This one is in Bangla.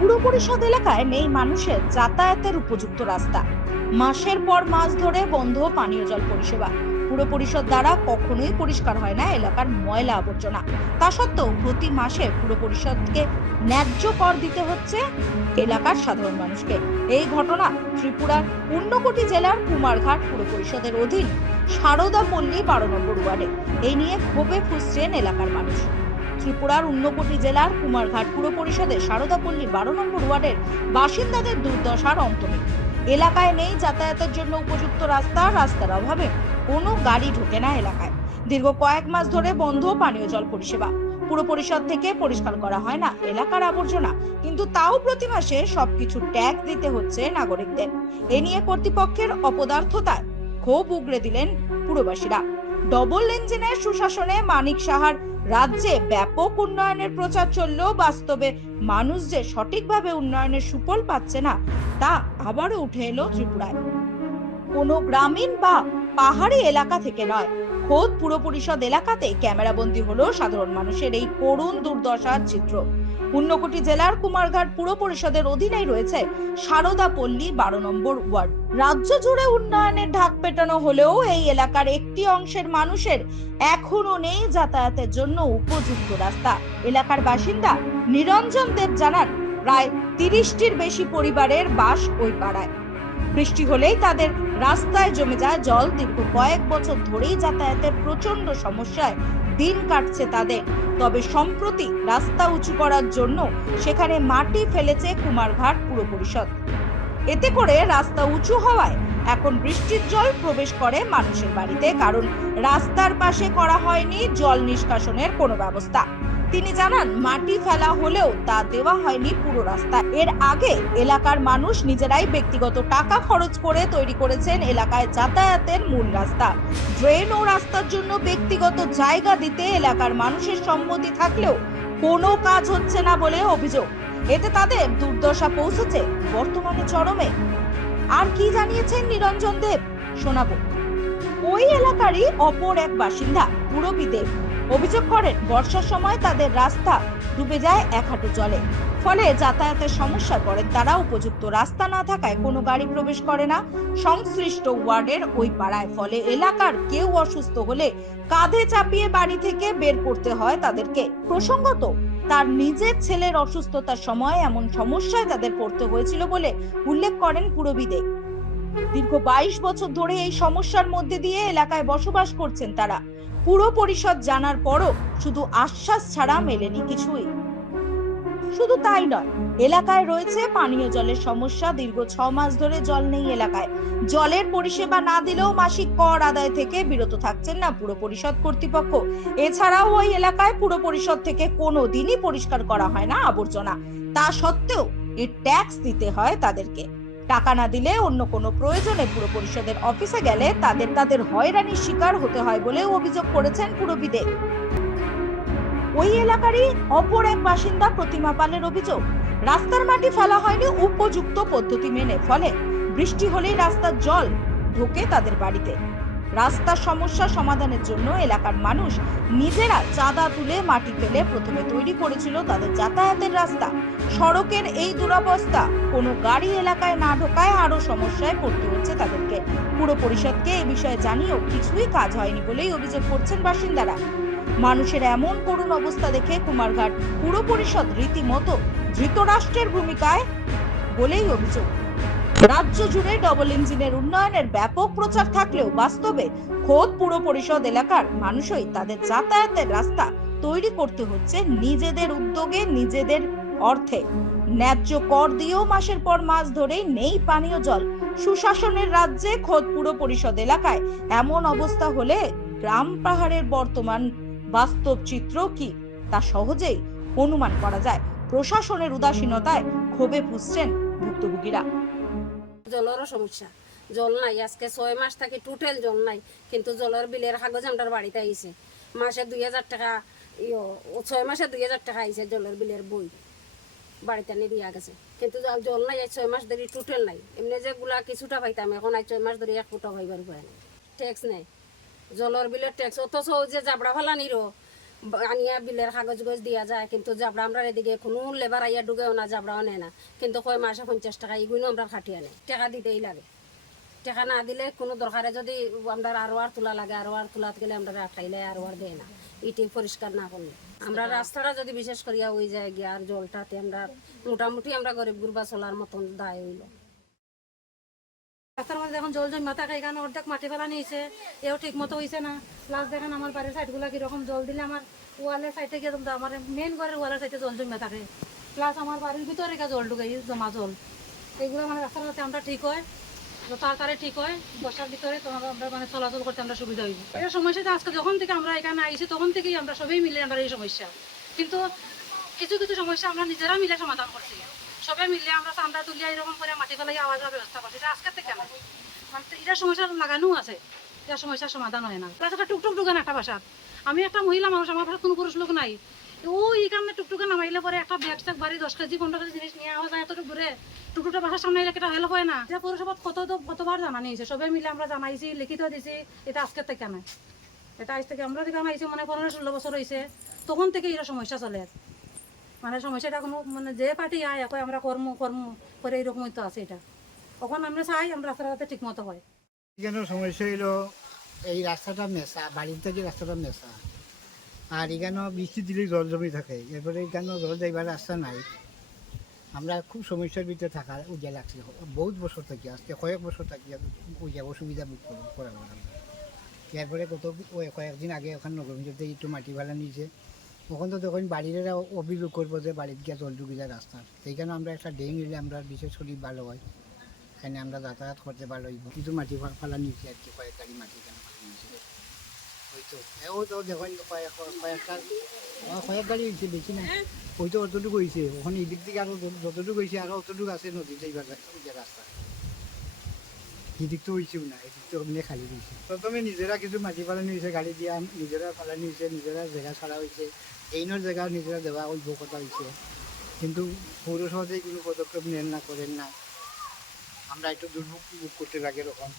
পুর পরিষদ এলাকায় নেই মানুষের যাতায়াতের উপযুক্ত রাস্তা। মাসের পর মাস ধরে বন্ধ পানীয় জল পরিষেবা। পুর পরিষদ দ্বারা কখনোই পরিষ্কার হয় না এলাকার ময়লা আবর্জনা। তা সত্ত্বেও প্রতি মাসে পুর পরিষদকে ন্যায্য কর দিতে হচ্ছে এলাকার সাধারণ মানুষকে। এই ঘটনা ত্রিপুরার ঊনকোটি জেলার কুমারঘাট পুর পরিষদের অধীন সারদাপল্লী 12 নম্বর ওয়ার্ডে। এই নিয়ে ক্ষোভে ফুঁসছেন এলাকার মানুষ। ত্রিপুরার ঊনকোটি জেলার কুমারঘাট পুর পরিষদের সারদাপল্লী 12 নম্বর ওয়ার্ডের বাসিন্দাদের দুর্দশার অন্ত নেই। এলাকায় নেই যাতায়াতের জন্য উপযুক্ত রাস্তা। রাস্তার অভাবে কোনো গাড়ি ঢোকে না এলাকায়। দীর্ঘ কয়েক মাস ধরে বন্ধ পানীয় জল পরিষেবা। পুর পরিষদ থেকে পরিষ্কার করা হয় না এলাকার আবর্জনা, কিন্তু তাও প্রতি মাসে সবকিছু ট্যাক্স দিতে হচ্ছে নাগরিকদের। এ নিয়ে কর্তৃপক্ষের অপদার্থতায় ক্ষোভ উগরে দিলেন পুরবাসীরা। ডবল ইঞ্জিনের সুশাসনে মানিক সাহার রাজ্যে ব্যাপক উন্নয়নের প্রচার চললেও বাস্তবে মানুষ যে সঠিকভাবে উন্নয়নের সুফল পাচ্ছে না তা আবারও উঠে এলো ত্রিপুরায়। কোনো গ্রামীণ বা পাহাড়ি এলাকা থেকে নয়, খোদ পুর পরিষদ এলাকাতে ক্যামেরাবন্দী হলো সাধারণ মানুষের এই করুণ দুর্দশার চিত্র। ঊনকোটি জেলার কুমারঘাট পুর পরিষদের অধীনেই রয়েছে সারদাপল্লী 12 নম্বর ওয়ার্ড। রাজ্য জুড়ে উন্নয়নের ঢাক পেটানো হলেও এই এলাকার একটি অংশের মানুষের এখনো নেই যাতায়াতের জন্য উপযুক্ত রাস্তা। এলাকার বাসিন্দা নিরঞ্জন দেব জানান, প্রায় 30টির বেশি পরিবারের বাস ওই পাড়ায়। বৃষ্টি হলেই তাদের রাস্তায় জমে যায় জল। দীর্ঘ কয়েক বছর ধরেই যাতায়াতের প্রচন্ড সমস্যায় দিন কাটছে তাদের। তবে সম্প্রতি রাস্তা উঁচু করার জন্য সেখানে মাটি ফেলেছে কুমারঘাট পুর পরিষদ। এতে করে রাস্তা উঁচু হওয়ায় এখন বৃষ্টির জল প্রবেশ করে মানুষের বাড়িতে, কারণ রাস্তার পাশে করা হয়নি জল নিষ্কাশনের কোনো ব্যবস্থা। তিনি জানান, মাটি ফেলা হলেও তা দেওয়া হয়নি পুরো রাস্তা। এর আগে এলাকার মানুষ নিজেরাই ব্যক্তিগত টাকা খরচ করে তৈরি করেছেন এলাকায় যাতায়াতের মূল রাস্তা। ড্রেন ও রাস্তার জন্য ব্যক্তিগত জায়গা দিতে এলাকার মানুষের সম্মতি থাকলেও কোনো কাজ হচ্ছে না বলে অভিযোগ। এতে তাদের দুর্দশা পৌঁছেছে বর্তমানে চরমে। আর কি জানিয়েছেন নিরঞ্জন দেব শোনাবো। ওই এলাকারই অপর এক বাসিন্দা পুরবী দেব অভিযোগ করেন, বর্ষার সময় তাদের রাস্তা ডুবে যায় 1 হাঁটু জলে। ফলে যাতায়াতের সমস্যায় পড়েন তারা। উপযুক্ত রাস্তা না থাকায় কোনো গাড়ি প্রবেশ করে না সংশ্লিষ্ট ওয়ার্ডের ওই পাড়ায়। ফলে এলাকার কেউ অসুস্থ হলে কাঁধে চাপিয়ে বাড়ি থেকে বের করতে হয় তাদেরকে। প্রসঙ্গত, তার নিজের ছেলের অসুস্থতার সময় এমন সমস্যায় তাদের পড়তে হয়েছিল বলে উল্লেখ করেন পুরবী দেব। দীর্ঘ 22 বছর ধরে এই সমস্যার মধ্যে দিয়ে এলাকায় বসবাস করছেন তারা। পুর পরিষদ জানার পরও শুধু আশ্বাস ছাড়া মেলেনি কিছুই। শুধু তাই নয়, এলাকায় রয়েছে পানীয় জলের সমস্যা। দীর্ঘ 6 মাস ধরে জল নেই এলাকায়। জলের পরিষেবা না দিলেও মাসিক কর আদায় থেকে বিরত থাকছেন না পুর পরিষদ কর্তৃপক্ষ। এছাড়াও ওই এলাকায় পুর পরিষদ থেকে কোনো দিনই পরিষ্কার করা হয় না আবর্জনা। তা সত্ত্বেও এর ট্যাক্স দিতে হয় তাদেরকে। টাকা না দিলে অন্য কোনো প্রয়োজনে পুর পরিষদের অফিসে গেলে তাদের হয়রানির শিকার হতে হয় বলে অভিযোগ করেছেন পুরবী দেব। ওই এলাকারই অপর এক বাসিন্দা প্রতিমা পালের অভিযোগ, রাস্তার মাটি ফেলা হয়নি উপযুক্ত পদ্ধতি মেনে। ফলে বৃষ্টি হলেই রাস্তার জল ঢোকে তাদের বাড়িতে। রাস্তার সমস্যা সমাধানের জন্য এলাকার মানুষ নিজেরা চাঁদা তুলে মাটি ফেলে প্রথমে তৈরি করেছিল তাদের যাতায়াতের রাস্তা। সড়কের এই দুরবস্থা কোনো গাড়ি এলাকায় না ঢোকায় আরো সমস্যায় পড়তে হচ্ছে তাদেরকে। পুর পরিষদকে এই বিষয়ে জানিয়েও কিছুই কাজ হয়নি বলেই অভিযোগ করছেন বাসিন্দারা। মানুষের এমন করুণ অবস্থা দেখে কুমারঘাট পুর পরিষদ রীতিমতো ধৃতরাষ্ট্রের ভূমিকায় বলেই অভিযোগ। রাজ্য জুড়ে ডবল ইঞ্জিনের উন্নয়নের ব্যাপক প্রচার থাকলেও বাস্তবে খোদ পুর পরিষদ এলাকার মানুষই তাদের যাতায়াতের রাস্তা তৈরি করতে হচ্ছে নিজেদের উদ্যোগে, নিজেদের অর্থে। ন্যায্য কর দিয়েও মাসের পর মাস ধরেই নেই পানীয় জল। সুশাসনের রাজ্যে খোদ পুর পরিষদ এলাকায় এমন অবস্থা হলে গ্রাম পাহাড়ের বর্তমান বাস্তব চিত্র কি তা সহজেই অনুমান করা যায়। প্রশাসনের উদাসীনতায় ক্ষোভে ফুঁসছেন ভুক্তভোগীরা। জলেরও সমস্যা, জল নাই। আজকে 6 মাস থেকে টোটাল জল নাই, কিন্তু জলের বিলের কাগজ আমার বাড়িতে আইছে। মাসে 2000 টাকা, 6 মাসে 2000 টাকা আইছে জলের বিলের বই বাড়িতে নিয়ে দিয়া গেছে। কিন্তু জল নাই, 6 মাস ধরে টোটাল নাই। এমনি যেগুলা কিছুটা পাইতাম, এখন 6 মাস ধরে 1 ফুটা পাইবার উপায় নাই। ট্যাক্স নেই, জলের বিলের ট্যাক্স। অথচ যে জাবড়া ফালানিরও আনিয়া বিলের কাগজ দিয়া যায়, কিন্তু জাবরা আমরা এদিকে কোনো লেবার আইয়া ঢুকেও না, জাবরাও নেয় না, কিন্তু কয় মাসে 50 টাকা এগুলো আমরা খাটিয়ে নেই, টাকা দিতেই লাগে। টাকা না দিলে কোনো দরকারে যদি আমরা আরো আর তোলা লাগে, আরো আর তোলাত গেলে আমরা আটকাইলে আরো আর দেয় না, এটি পরিষ্কার না করলে। আমরা রাস্তাটা যদি বিশেষ করিয়া ওই যায় গিয়ে আর জলটাতে আমরা মোটামুটি আমরা গরিব গুরবা চলার মতন দায় হইল। রাস্তার মধ্যে এখন জল জমা থাকে, এখানে অর্ধেক মাটি ফেলা নিয়েছে, এও ঠিক মতো হয়েছে না। প্লাস দেখেন আমার বাড়ির সাইডগুলো কিরকম জল দিলে আমার ওয়ালের সাইডে গিয়ে আমার মেন ঘরের ওয়ালের সাইডে জল জমা থাকে, প্লাস আমার বাড়ির ভিতরে জল ঢুকে জমা জল। এইগুলো মানে রাস্তার মধ্যে আমরা ঠিক হয়, তাড়াতাড়ি ঠিক হয়, বর্ষার ভিতরে তোমার আমরা মানে চলাচল করতে আমরা সুবিধা হইব। এই সমস্যাটা আজকে যখন থেকে আমরা এখানে আইছি তখন থেকেই আমরা সবাই মিলে আমরা এই সমস্যা, কিন্তু কিছু কিছু সমস্যা আমরা নিজেরা মিলে সমাধান করছি। সবাই মিলে আমরা চান্দা তুলিয়া এরকম করে মাটি ফেলাই আওয়াজের ব্যবস্থা করছি, এটা আজকে থেকে না, মানে এটা সমস্যা লাগানো আছে, এটা সমস্যার সমাধান হয় না। প্লাস একটা টুকটুক ঢুকেন একটা বাসার, আমি একটা মহিলা মানুষ, আমার বাসার কোনো পুরুষ লোক নাই, ওই কারণে টুকটুকে নামাইলে পরে একটা ব্যাগ ট্যাগ বাড়ি 10 কেজি 15 কেজি জিনিস নিয়ে আওয়া যায় এতটুকু দূরে, টুকটুকটা বাসার সামনে এলে এটা হেল্প হয় না। এটা পৌরসভাত কতবার জানানি হয়েছে, সবাই মিলে আমরা জানাইছি, লিখিত দিছি, এটা আজকের থেকে না, এটা আজ থেকে আমরা যেখানে আইছি মানে 15-16 বছর হয়েছে, তখন থেকে এরা সমস্যা চলে। মানে সমস্যাটা কোনো মানে যে পার্টি আয় এখন আমরা কর্ম করে এইরকমই তো আছে, এটা তখন আমরা চাই আমরা রাস্তাটা ঠিক মতো হয়। এখানে সমস্যা হইলো এই রাস্তাটা মেশা, বাড়ির থেকে রাস্তাটা মেশা, আর এখানে বৃষ্টি দিলে জল জমি থাকে, এরপরে এখানে জল যাইবার রাস্তা নাই। আমরা খুব সমস্যার ভিতরে থাকার উজা লাগছে, বহুত বছর থাকি, আজকে কয়েক বছর থাকি উজা অসুবিধা ভোগ করা আমরা। এরপরে কয়েকদিন আগে ওখানে নগরমঞ্জতে একটু মাটি ভাড়া নিয়েছে, ওখান তো তখন বাড়িরা অভিযোগ করবো যে বাড়ির গিয়ে জল ঢুকে যায় রাস্তা, সেইখানে আমরা একটা ড্রেন নিলে আমরা বিশেষ করি ভালো হয়, এখানে আমরা যাতায়াত করতে ভালো হইব। কিছু মাটি ফালা নিয়েছি আর কি, কয়েক গাড়ি মাটি এখানে ফালা নিয়েছে, ওই তো এও তো দেখেন কয়েক গাড়ি হয়েছে, বেশি না, ওই তো অতটুকু হয়েছে, ওখানে এদিক থেকে আরো যতটুকু হয়েছে আরো অতটুকু আছে নদীতে এইবার রাস্তা, এদিক তো হয়েছেও না, এদিক তো অমনি খালি হয়েছে। প্রথমে নিজেরা কিছু মাটি ফালা নিয়েছে, গাড়ি দিয়া নিজেরা ফালা নিয়েছে, নিজেরা জায়গা ছাড়া হয়েছে, এইনের জায়গা নিজেরা দেওয়া ওই কথা হয়েছে, কিন্তু পৌরসভাতে কোনো পদক্ষেপ নেন না, করেন না। আমরা একটু দুর্ভোগ করতে লাগে এরকম।